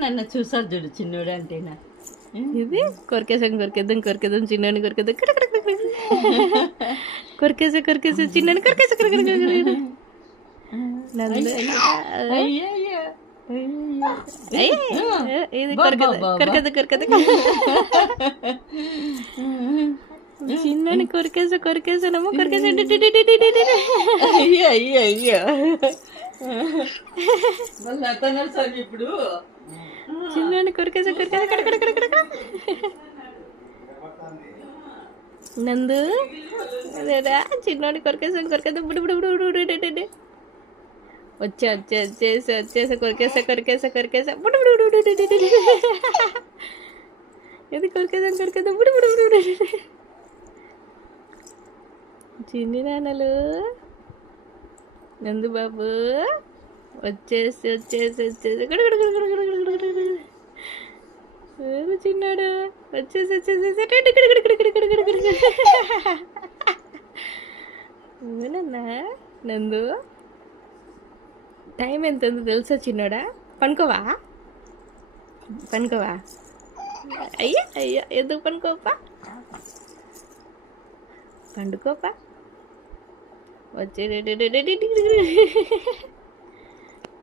నన్ను చూసారు చూడు చిన్నోడు అంటేనా. ఇది కొరికేద్దాం చిన్నని కొరికేద్దాం కొరికేసే చిన్నని కొరికేసే నందు అయ్యయ్యో. ఇది బా, బా, బా, బా. కొరికేద్దాం చిన్నని కొరికేసానమ్మా కొరికేసే అయ్యో అయ్యో అయ్యో. మళ్ళీ అతను సార్ ఇప్పుడు చిన్నని కొరికేసే నందు అదేరా చిన్నోని కొరికేద్దాం బుడు వచ్చేసా కొరికేసా బుడు ఇది కొరికేద్దాం బుడు చిన్ని నాన్నలు నందు బాబు వచ్చేసి చిన్నాడు వచ్చేసి అవునన్నా నందు టైం ఎంత ఉందో తెలుసా చిన్నోడా పనుకోవా అయ్యా ఎందుకు పనుకోపా పండుకోపా వచ్చే